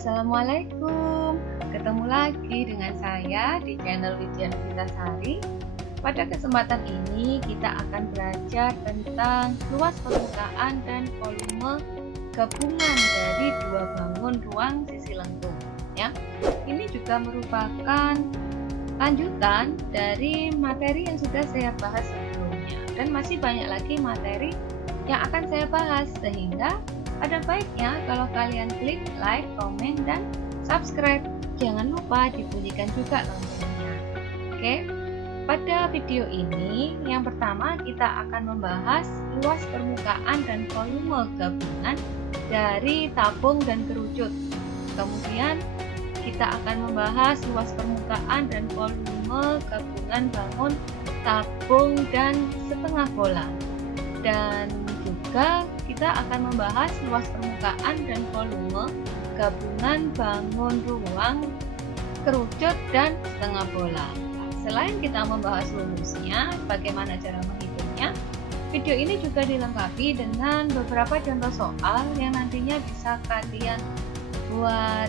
Assalamualaikum, ketemu lagi dengan saya di channel Widya Sari. Pada kesempatan ini kita akan belajar tentang luas permukaan dan volume gabungan dari dua bangun ruang sisi lengkung. Ya, ini juga merupakan lanjutan dari materi yang sudah saya bahas sebelumnya, dan masih banyak lagi materi yang akan saya bahas, sehingga ada baiknya kalau kalian klik like, komen, dan subscribe. Jangan lupa dibunyikan juga loncengnya. Oke, pada video ini yang pertama kita akan membahas luas permukaan dan volume gabungan dari tabung dan kerucut. Kemudian kita akan membahas luas permukaan dan volume gabungan bangun tabung dan setengah bola. Dan juga kita akan membahas luas permukaan dan volume gabungan bangun ruang kerucut dan setengah bola. Selain kita membahas rumusnya, bagaimana cara menghitungnya, video ini juga dilengkapi dengan beberapa contoh soal yang nantinya bisa kalian buat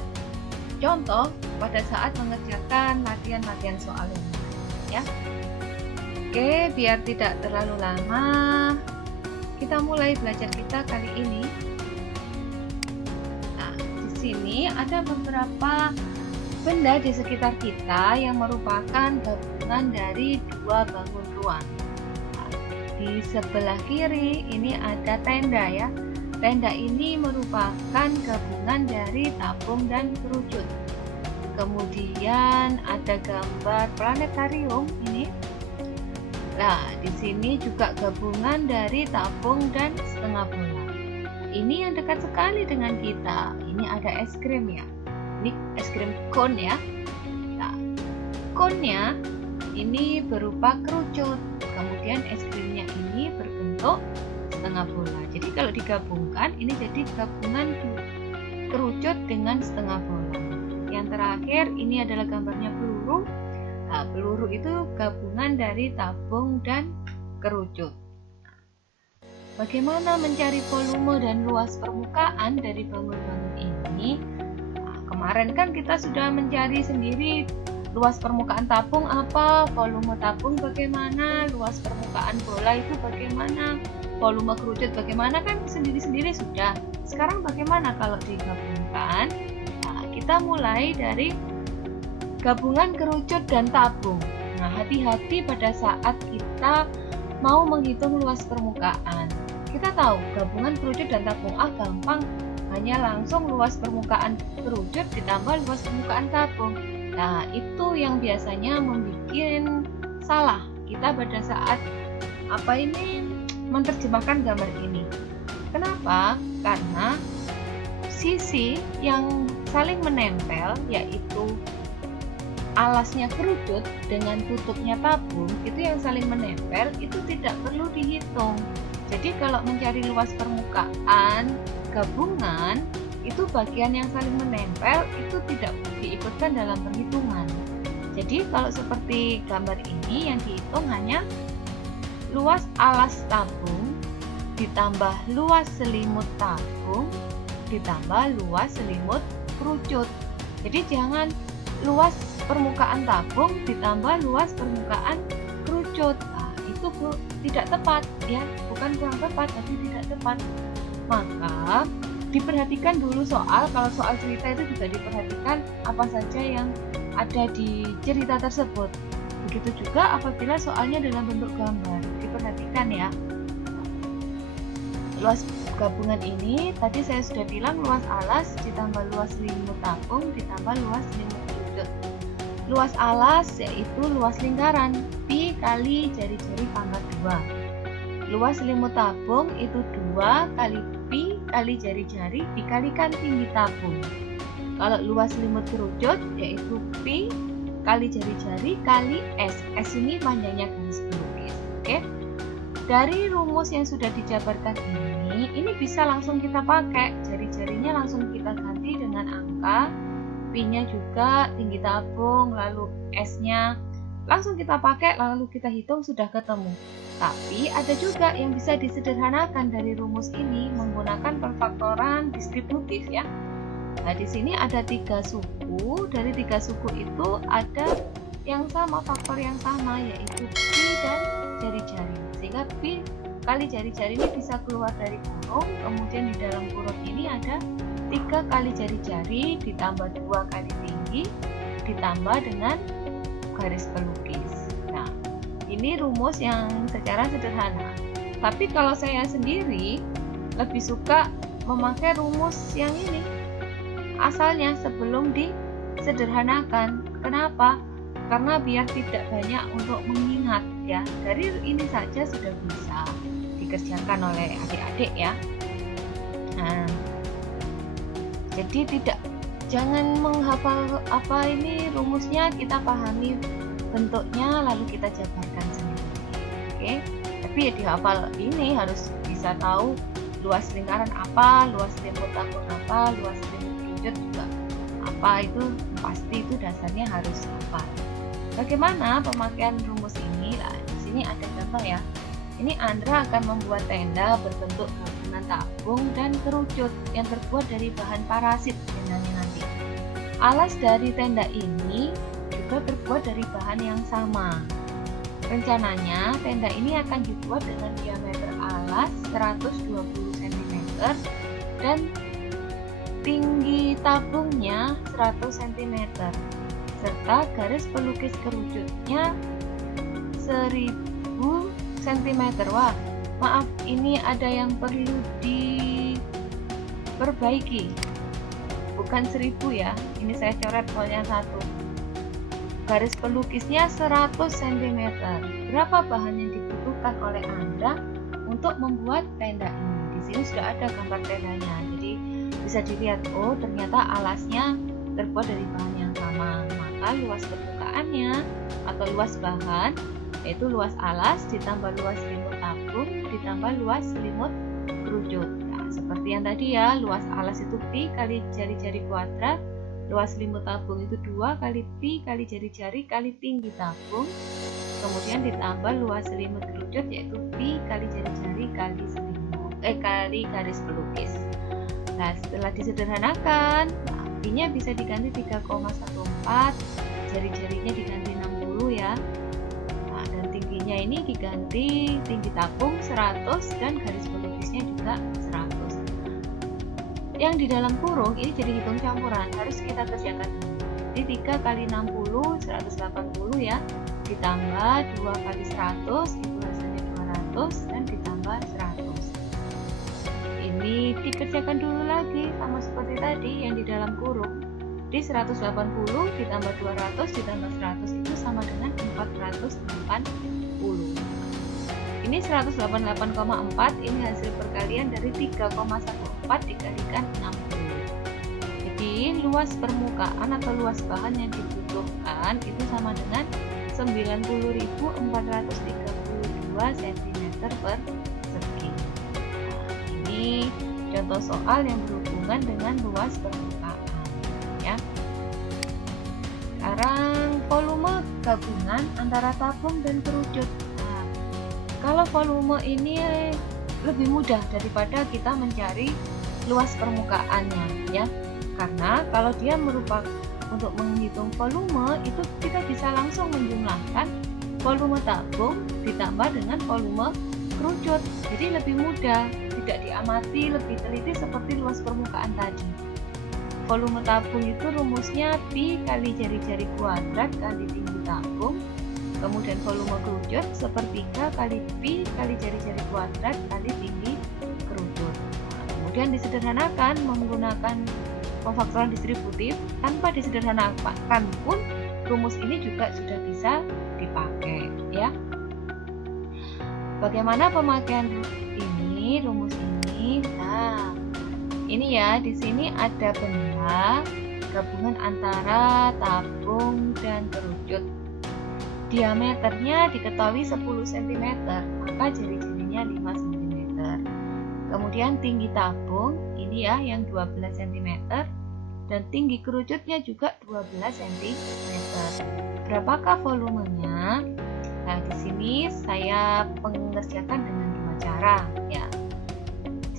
contoh pada saat mengerjakan latihan-latihan soal ini, ya. Oke, biar tidak terlalu lama, kita mulai belajar kita kali ini. Nah, di sini ada beberapa benda di sekitar kita yang merupakan gabungan dari dua bangun ruang. Nah, di sebelah kiri ini ada tenda, ya. Tenda ini merupakan gabungan dari tabung dan kerucut. Kemudian ada gambar planetarium ini. Nah, di sini juga gabungan dari tabung dan setengah bola. Ini yang dekat sekali dengan kita. Ini ada es krim, ya. Ini es krim cone, ya. Nah, cone-nya ini berupa kerucut. Kemudian es krimnya ini berbentuk setengah bola. Jadi kalau digabungkan ini jadi gabungan kerucut dengan setengah bola. Yang terakhir ini adalah gambarnya peluru. Nah, peluru itu gabungan dari tabung dan kerucut. Bagaimana mencari volume dan luas permukaan dari bangun-bangun ini? Nah, kemarin kan kita sudah mencari sendiri luas permukaan tabung apa, volume tabung bagaimana, luas permukaan bola itu bagaimana, volume kerucut bagaimana, kan sendiri-sendiri sudah. Sekarang bagaimana kalau digabungkan? Nah, kita mulai dari gabungan kerucut dan tabung. Nah, hati-hati pada saat kita mau menghitung luas permukaan. Kita tahu gabungan kerucut dan tabung gampang, hanya langsung luas permukaan kerucut ditambah luas permukaan tabung. Nah, itu yang biasanya membuat salah kita pada saat menerjemahkan gambar ini. Kenapa? Karena sisi yang saling menempel, yaitu alasnya kerucut dengan tutupnya tabung, itu yang saling menempel, itu tidak perlu dihitung. Jadi kalau mencari luas permukaan gabungan, itu bagian yang saling menempel itu tidak diikutkan dalam perhitungan. Jadi kalau seperti gambar ini yang dihitung hanya luas alas tabung ditambah luas selimut tabung ditambah luas selimut kerucut. Jadi jangan luas permukaan tabung ditambah luas permukaan kerucut. Nah, itu tidak tepat, ya, bukan kurang tepat, tapi tidak tepat. Maka diperhatikan dulu soal, kalau soal cerita itu juga diperhatikan apa saja yang ada di cerita tersebut. Begitu juga apabila soalnya dalam bentuk gambar, diperhatikan, ya. Luas gabungan ini tadi saya sudah bilang luas alas ditambah luas selimut tabung ditambah luas selimut kerucut. Luas alas yaitu luas lingkaran, pi kali jari-jari pangkat 2. Luas selimut tabung itu 2 kali pi kali jari-jari dikalikan tinggi tabung. Kalau luas selimut kerucut yaitu pi kali jari-jari kali s. S ini panjangnya garis pelukis. Oke. Dari rumus yang sudah dijabarkan ini bisa langsung kita pakai. Jari-jarinya langsung kita ganti dengan angka, P-nya juga tinggi tabung, lalu S-nya langsung kita pakai, lalu kita hitung, sudah ketemu. Tapi ada juga yang bisa disederhanakan dari rumus ini menggunakan perfaktoran distributif, ya. Nah, di sini ada 3 suku. Dari 3 suku itu ada yang sama, faktor yang sama, yaitu pi dan jari-jari. Sehingga pi kali jari-jari ini bisa keluar dari kurung. Kemudian di dalam kurung ini ada 3 kali jari-jari ditambah 2 kali tinggi ditambah dengan garis pelukis. Nah, ini rumus yang secara sederhana. Tapi kalau saya sendiri lebih suka memakai rumus yang ini asalnya sebelum disederhanakan. Kenapa? Karena biar tidak banyak untuk mengingat ya. Dari ini saja sudah bisa dikerjakan oleh adik-adik ya. Nah, jadi jangan menghafal apa ini rumusnya, kita pahami bentuknya lalu kita jabarkan sendiri. Oke. Tapi ya dihafal ini harus bisa tahu luas lingkaran apa, luas limut tabung apa, luas limut krujut juga apa, itu pasti itu dasarnya harus hafal. Bagaimana pemakaian rumus ini? Nah, di sini ada contoh ya. Ini Andra akan membuat tenda berbentuk gabungan tabung dan kerucut yang terbuat dari bahan parasit tendanya nanti. Alas dari tenda ini juga terbuat dari bahan yang sama. Rencananya tenda ini akan dibuat dengan diameter alas 120 cm dan tinggi tabungnya 100 cm serta garis pelukis kerucutnya 1000 cm. Wah, maaf, ini ada yang perlu diperbaiki. Bukan 1000 ya, ini saya coret soalnya 1. Garis pelukisnya 100 cm. Berapa bahan yang dibutuhkan oleh Anda untuk membuat tenda ini? Di sini sudah ada gambar tendanya. Jadi bisa dilihat, oh ternyata alasnya terbuat dari bahan yang sama. Maka luas permukaannya atau luas bahan yaitu luas alas ditambah luas selimut tabung ditambah luas selimut kerucut. Nah, seperti yang tadi ya, luas alas itu pi kali jari-jari kuadrat. Luas selimut tabung itu 2 kali pi kali jari-jari kali tinggi tabung. Kemudian ditambah luas selimut kerucut yaitu pi kali jari-jari kali kali garis pelukis. Nah, setelah disederhanakan, nah, pi-nya bisa diganti 3,14, jari-jarinya diganti 60 ya. Nah, dan tingginya ini diganti tinggi tabung 100 dan garis pelukisnya juga 100. Yang di dalam kurung ini jadi hitung campuran, harus kita kerjakan. Jadi 3 kali 60 180 ya, ditambah 2 kali 100 itu hasilnya 200 dan ditambah 100. Ini dikerjakan dulu lagi sama seperti tadi yang di dalam kurung. Di 180 ditambah 200 ditambah 100 itu sama dengan 480. Ini 188,4, ini hasil perkalian dari 3,14 dikalikan 60. Jadi luas permukaan atau luas bahan yang dibutuhkan itu sama dengan 90.432 cm persegi. Nah, ini contoh soal yang berhubungan dengan luas permukaan ya. Sekarang volume gabungan antara tabung dan kerucut. Kalau volume ini lebih mudah daripada kita mencari luas permukaannya ya. Karena kalau dia merupakan untuk menghitung volume itu kita bisa langsung menjumlahkan volume tabung ditambah dengan volume kerucut. Jadi lebih mudah, tidak diamati lebih teliti seperti luas permukaan tadi. Volume tabung itu rumusnya pi kali jari-jari kuadrat kali tinggi tabung. Kemudian volume kerucut sepertiga kali pi kali jari-jari kuadrat kali tinggi kerucut. Nah, kemudian disederhanakan menggunakan pemfaktoran distributif. Tanpa disederhanakan pun rumus ini juga sudah bisa dipakai ya. Bagaimana pemakaian ini, rumus ini? Nah, ini ya, di sini ada benda gabungan antara tabung dan kerucut. Diameternya diketahui 10 cm, maka jari-jarinya 5 cm. Kemudian tinggi tabung ini ya yang 12 cm dan tinggi kerucutnya juga 12 cm. Berapakah volumenya? Nah, di sini saya mengerjakan dengan 2 cara ya.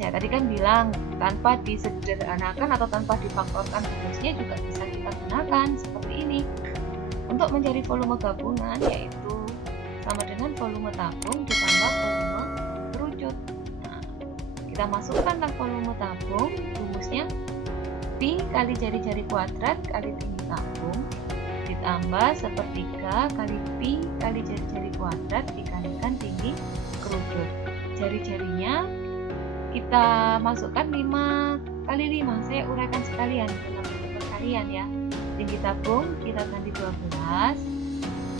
saja. Tadi kan bilang tanpa disederhanakan atau tanpa difaktorkan rumusnya juga bisa kita gunakan seperti ini. Untuk mencari volume gabungan yaitu sama dengan volume tabung ditambah volume kerucut. Nah, kita masukkanlah volume tabung, rumusnya Pi kali jari-jari kuadrat kali tinggi tabung ditambah sepertiga kali Pi kali jari-jari kuadrat dikalikan tinggi kerucut. Jari-jarinya kita masukkan 5 kali 5, saya uraikan sekalian dalam bentuk perkalian ya. Tinggi tabung kita ganti 12.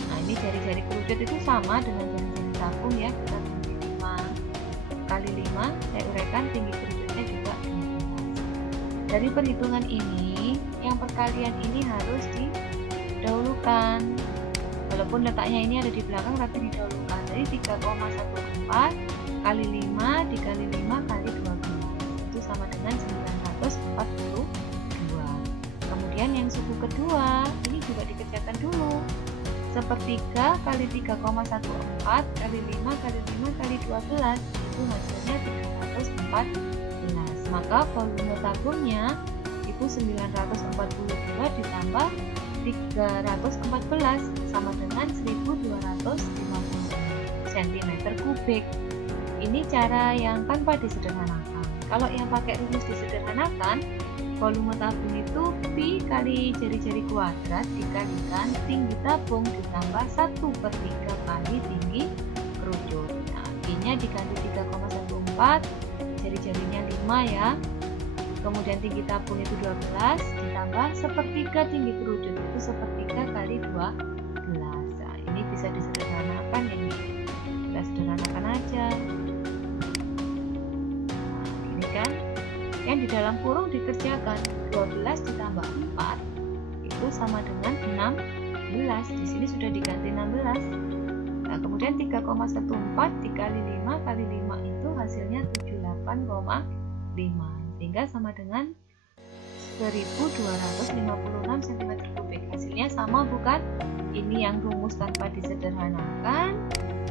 Nah, ini jari-jari kerucut itu sama dengan jari-jari tabung ya, kita ganti 5 kali 5, saya uraikan tinggi kerucutnya juga 12. Dari perhitungan ini, yang perkalian ini harus didahulukan. Walaupun letaknya ini ada di belakang tapi didahulukan. Jadi 3,14 kali 5 dikali 5 kali 12 itu sama dengan 942. Kemudian yang suku kedua ini juga dikerjakan dulu. Sepertiga kali 3,14 kali 5 kali 5 kali 12 itu hasilnya 314. Maka volume tabungnya itu 942 ditambah 314 sama dengan 1250 cm3. Ini cara yang tanpa disederhanakan. Kalau yang pakai rumus disederhanakan, volume tabung itu Pi kali jari-jari kuadrat dikalikan tinggi tabung ditambah 1/3 kali tinggi kerucut. Nah, Pi-nya diganti 3,14, jari-jarinya 5 ya. Kemudian tinggi tabung itu 12 ditambah sepertiga tinggi kerucut itu sepertiga kali 12. Nah, ini bisa disederhanakan ini. Kita sederhanakan aja. Kan yang di dalam kurung dikerjakan 12 ditambah 4 itu sama dengan 16. Di sini sudah diganti 16. Nah, kemudian 3,14 dikali 5 kali 5 itu hasilnya 78,5 sehingga sama dengan 1256 cm3. Hasilnya sama bukan? Ini yang rumus tanpa disederhanakan,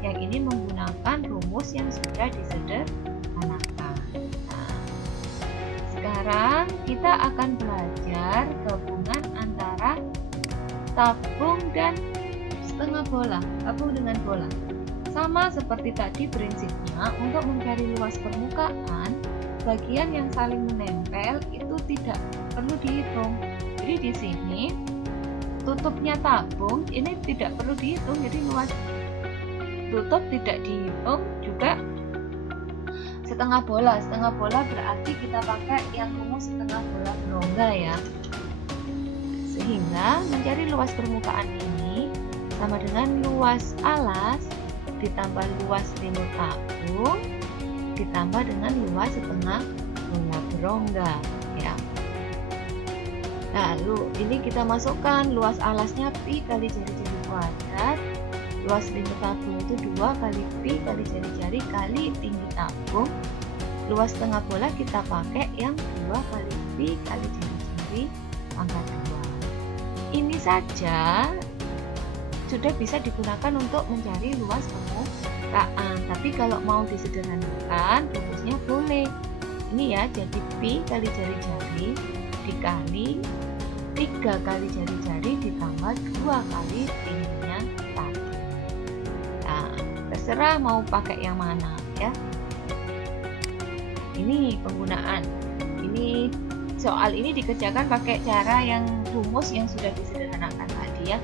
yang ini menggunakan rumus yang sudah disederhanakan. Sekarang kita akan belajar gabungan antara tabung dan setengah bola, tabung dengan bola. Sama seperti tadi prinsipnya, untuk mencari luas permukaan, bagian yang saling menempel itu tidak perlu dihitung. Jadi di sini tutupnya tabung ini tidak perlu dihitung, jadi luas tutup tidak dihitung juga. Setengah bola berarti kita pakai yang rumus setengah bola berongga ya. Sehingga mencari luas permukaan ini sama dengan luas alas ditambah luas timur tabung ditambah dengan luas setengah bola berongga ya. Lalu ini kita masukkan luas alasnya Pi kali jari-jari kuadrat, luas limit tabung itu 2 kali Pi kali jari-jari kali tinggi tabung. Luas tengah bola kita pakai yang 2 kali Pi kali jari-jari pangkat 2. Ini saja sudah bisa digunakan untuk mencari luas permukaan. Tapi kalau mau disederhanakan, rumusnya boleh. Ini ya, jadi Pi kali jari-jari dikali 3 kali jari-jari ditambah 2 kali tingginya tabung. Nah, terserah mau pakai yang mana ya. Ini penggunaan. Ini soal ini dikerjakan pakai cara yang rumus yang sudah disederhanakan tadi ya.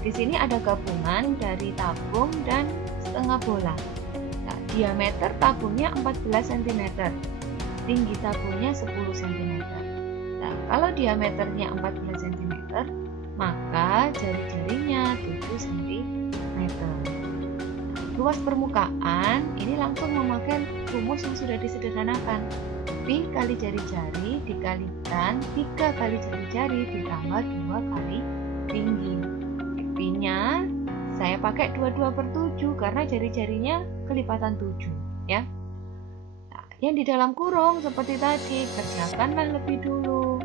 Di sini ada gabungan dari tabung dan setengah bola. Nah, diameter tabungnya 14 cm, tinggi tabungnya 10 cm. Nah, kalau diameternya 14 cm, maka jari-jarinya 7 cm. Luas permukaan ini langsung memakai rumus yang sudah disederhanakan. Pi kali jari-jari dikalikan 3 kali jari-jari ditambah 2 kali tinggi. Pi-nya saya pakai 22/7 karena jari-jarinya kelipatan 7 ya. Nah, yang di dalam kurung seperti tadi kerjakanlah lebih dulu.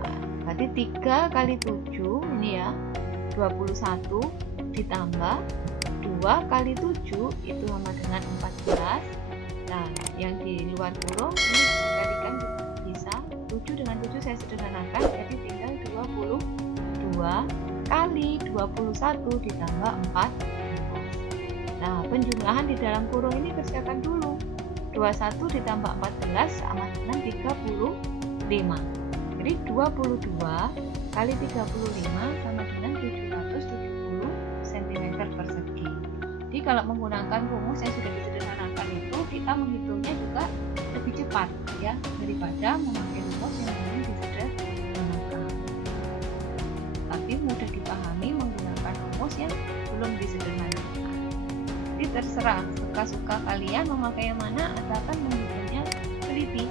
Nah, berarti 3 kali 7 ini ya 21 ditambah 2 kali 7 itu sama dengan 14 Nah, yang di luar kurung ini dikalikan bisa 7 dengan 7 saya sederhanakan, jadi tinggal 22 kali 21 ditambah 14. Nah, penjumlahan di dalam kurung ini kerjakan dulu. 21 ditambah 14 sama dengan 35. Jadi 22 kali 35 sama dengan 770 cm persegi. Jadi kalau menggunakan rumus yang sudah disederhanakan itu, kita menghitungnya juga lebih cepat ya daripada memakai rumus yang belum disederhanakan. Tapi mudah dipahami menggunakan rumus yang belum disederhanakan. Jadi terserah suka-suka kalian memakai yang mana, asalkan menghitungnya teliti.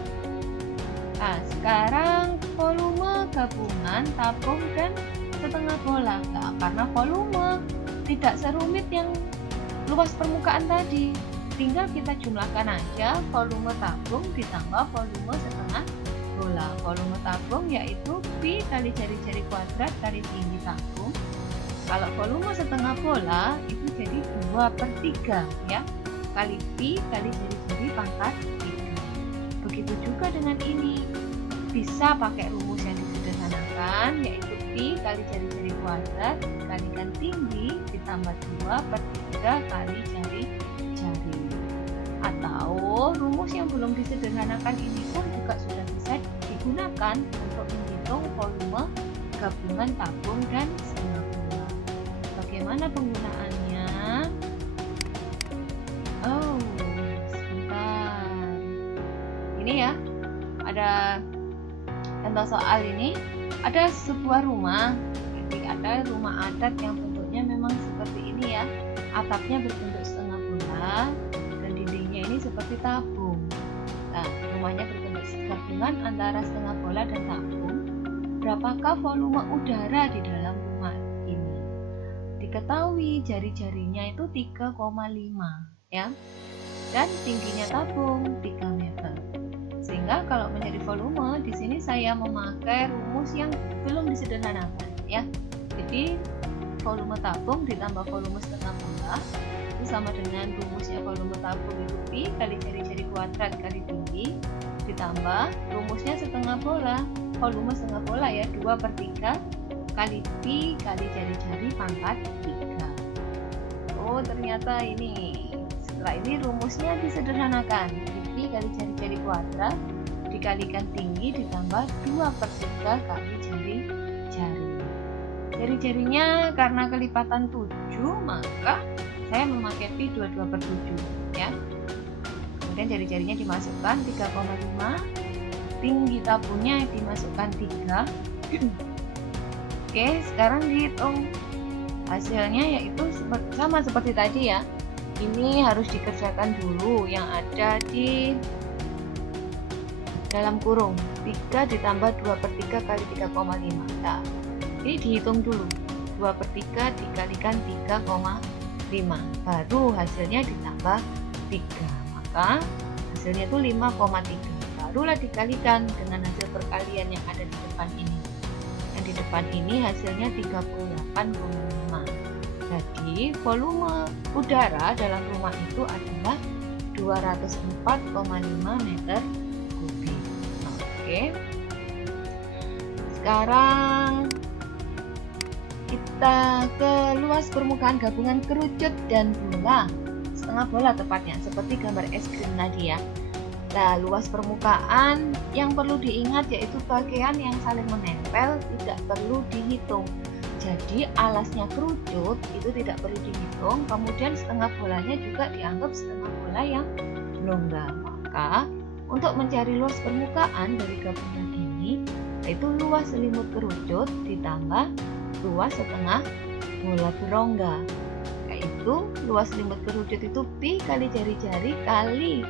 Nah, sekarang volume gabungan tabung dan setengah bola. Nah, karena volume tidak serumit yang luas permukaan tadi, tinggal kita jumlahkan aja volume tabung ditambah volume setengah bola. Volume tabung yaitu pi kali jari-jari kuadrat kali tinggi tabung. Kalau volume setengah bola itu jadi 2/3 ya, kali pi kali jari-jari pangkat 3. Begitu juga dengan ini, bisa pakai rumus yang disederhanakan yaitu pi kali jari-jari kuadrat dikalikan tinggi ditambah 2/3 kali jari-jari. Atau rumus yang belum disederhanakan ini pun juga sudah bisa digunakan untuk menghitung volume gabungan tabung dan setengah bola. Bagaimana penggunaannya? Oh, sebentar. Ini ya, ada contoh soal ini. Ada sebuah rumah, jadi ada rumah adat yang bentuknya memang seperti ini ya. Atapnya berbentuk setengah bola dan dindingnya ini seperti tabung. Nah, rumahnya berbentuk gabungan antara setengah bola dan tabung. Berapakah volume udara di dalam rumah ini? Diketahui jari-jarinya itu 3,5 ya. Dan tingginya tabung 3 meter. Sehingga kalau mencari volume, di sini saya memakai rumus yang belum disederhanakan ya. Jadi volume tabung ditambah volume setengah bola itu sama dengan rumusnya volume tabung itu pi kali jari-jari kuadrat kali tinggi ditambah rumusnya setengah bola, volume setengah bola ya, 2/3 kali pi kali jari-jari pangkat 3. Oh, ternyata ini. Setelah ini rumusnya disederhanakan. Pi kali jari-jari kuadrat dikalikan tinggi ditambah 2/3 kali jari-jari. Jari-jarinya karena kelipatan 7, maka saya memakai pi 22/7 ya. Kemudian jari-jarinya dimasukkan 3,5, tinggi tabungnya dimasukkan 3. Oke, sekarang dihitung hasilnya, yaitu sama seperti tadi ya. Ini harus dikerjakan dulu yang ada di dalam kurung. 3 ditambah 2/3 kali 3,5. Nah, ini dihitung dulu. 2/3 dikalikan 3,5. Baru hasilnya ditambah 3. Maka hasilnya itu 5,3. Barulah dikalikan dengan hasil perkalian yang ada di depan ini. Yang di depan ini hasilnya 38,5. Jadi volume udara dalam rumah itu adalah 204,5 meter kubik. Oke. Sekarang kita ke luas permukaan gabungan kerucut dan bola, setengah bola tepatnya, seperti gambar es krim tadi ya. Nah, luas permukaan yang perlu diingat yaitu bagian yang saling menempel tidak perlu dihitung. Jadi alasnya kerucut itu tidak perlu dihitung, kemudian setengah bolanya juga dianggap setengah bola yang longgar. Maka untuk mencari luas permukaan dari gabungan ini, yaitu luas selimut kerucut ditambah luas setengah bola berongga, yaitu luas selimut kerucut itu pi kali jari-jari kali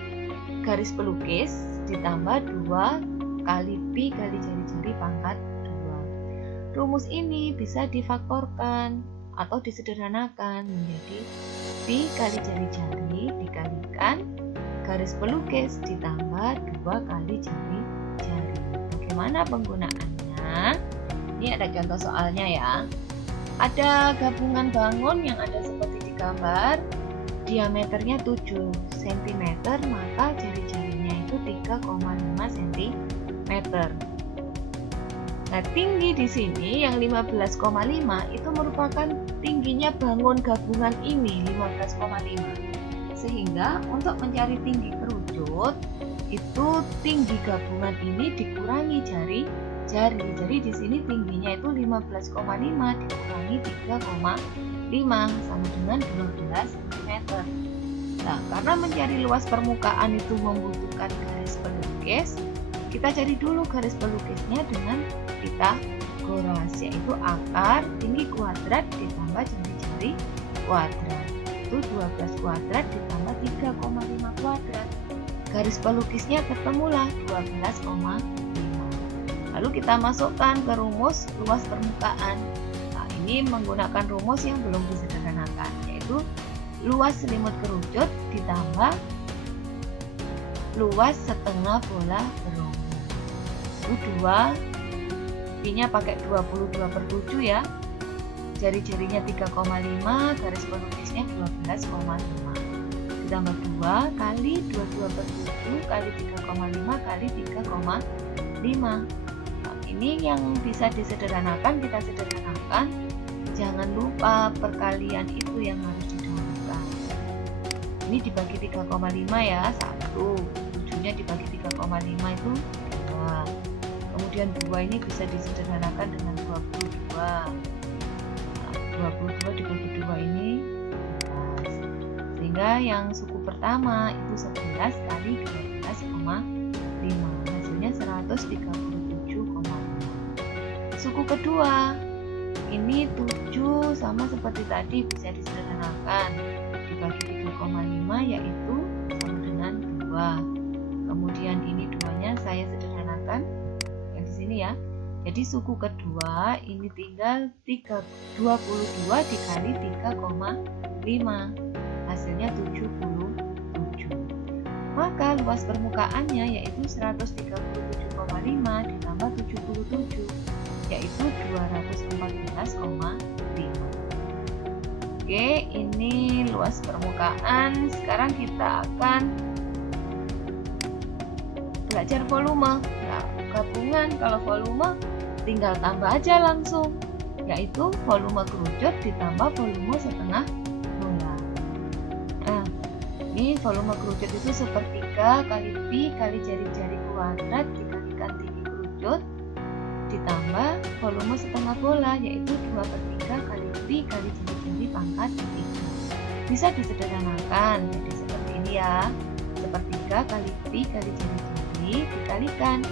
garis pelukis ditambah 2 kali pi kali jari-jari pangkat 2. Rumus ini bisa difaktorkan atau disederhanakan menjadi pi kali jari-jari dikalikan garis pelukis ditambah 2 kali jari-jari. Bagaimana penggunaannya? Ini ada contoh soalnya ya. Ada gabungan bangun yang ada seperti di gambar. diameternya 7 cm, maka jari-jarinya itu 3,5 cm. Nah, tinggi di sini yang 15,5 itu merupakan tingginya bangun gabungan ini 15,5. Sehingga untuk mencari tinggi kerucut itu tinggi gabungan ini dikurangi jari-jari. Jadi di sini tingginya itu 15,5 dikurangi 3,5 sama dengan 12 cm. Nah, karena mencari luas permukaan itu membutuhkan garis pelukis, kita cari dulu garis pelukisnya dengan Pitagoras, yaitu akar tinggi kuadrat ditambah jari-jari kuadrat. Itu 12 kuadrat ditambah 3,5 kuadrat. Garis pelukisnya ketemulah 12,5. Lalu kita masukkan ke rumus luas permukaan. Nah, ini menggunakan rumus yang belum disederhanakan, yaitu luas selimut kerucut ditambah luas setengah bola berongga. Itu 2, ininya pakai 22/7 ya. Jari-jarinya 3,5, garis pelukisnya 12,5. Ditambah 2 kali 22/7 kali 3,5 kali 3,5. Nah, ini yang bisa disederhanakan, kita sederhanakan. Jangan lupa perkalian itu yang harus didahulukan. Ini dibagi 3,5 ya, 1. 7-nya dibagi 3,5 itu 2. Kemudian 2 ini bisa disederhanakan dengan 22. Nah, 22 dibagi 2 ini 11. Sehingga yang suku pertama itu 11 kali 12,5. Hasilnya 137,5. Suku kedua ini 7 sama seperti tadi bisa disederhanakan. Dibagi 3,5 yaitu sama dengan 2. Kemudian ini 2-nya saya sederhanakan yang di sini ya. Jadi suku kedua ini tinggal 22 dikali 3,5. Hasilnya 77. Maka luas permukaannya yaitu 137,5 ditambah 77 yaitu 214,5. Oke, ini luas permukaan. Sekarang kita akan belajar volume. Nah, gabungan kalau volume tinggal tambah aja langsung, yaitu volume kerucut ditambah volume setengah bola. Nah, ini volume kerucut itu sepertiga kali pi kali jari-jari kuadrat dikalikan tinggi kerucut ditambah volume setengah bola, yaitu 2/3 kali pi kali jari-jari pangkat 3. Bisa disederhanakan jadi seperti ini ya. Sepertiga kali pi kali jari-jari dikalikan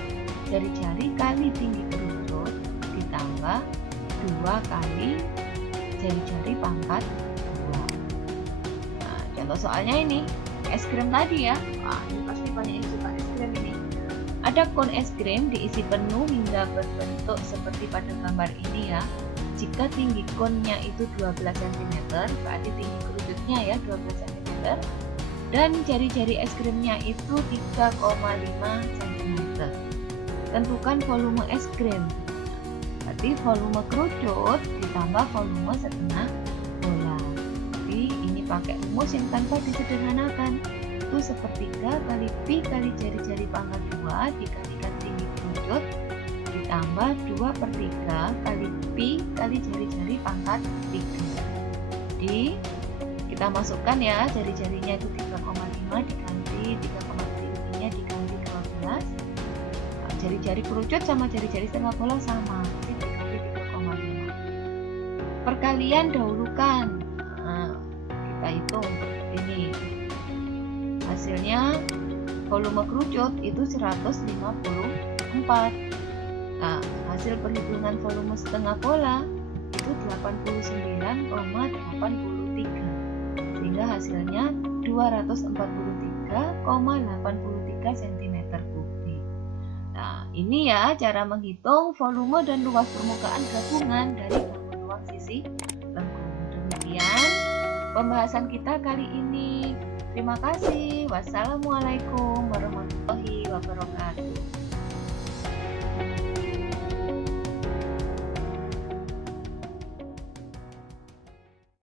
jari-jari kali tinggi kerucut ditambah 2 kali jari-jari pangkat 2. Nah, contoh soalnya ini es krim tadi ya. Wah, ini pasti banyak yang suka es krim ini. Ada kon es krim diisi penuh hingga berbentuk seperti pada gambar ini ya. Jika tinggi konnya itu 12 cm, berarti tinggi kerucutnya ya 12 cm. Dan jari-jari es krimnya itu 3,5 cm. Tentukan volume es krim. Berarti volume kerucut ditambah volume setengah bola. Jadi ini pakai rumus yang tanpa disederhanakan. Itu sepertiga kali pi kali jari-jari pangkat 2 dikalikan tinggi kerucut ditambah 2/3 kali pi kali jari-jari pangkat 3. Jadi kita masukkan ya, jari-jarinya itu 3,5 diganti 3,3 diganti 12. Nah, jari-jari kerucut sama jari-jari setengah bola sama, jadi diganti 3,5. Perkalian dahulukan. Nah, kita hitung ini. Hasilnya volume kerucut itu 154. Nah, hasil perhitungan volume setengah bola itu 89,83. Sehingga hasilnya 243,83 cm3. Nah, ini ya cara menghitung volume dan luas permukaan gabungan dari bangun ruang sisi lengkung. Demikian pembahasan kita kali ini. Terima kasih. Wassalamualaikum warahmatullahi wabarakatuh.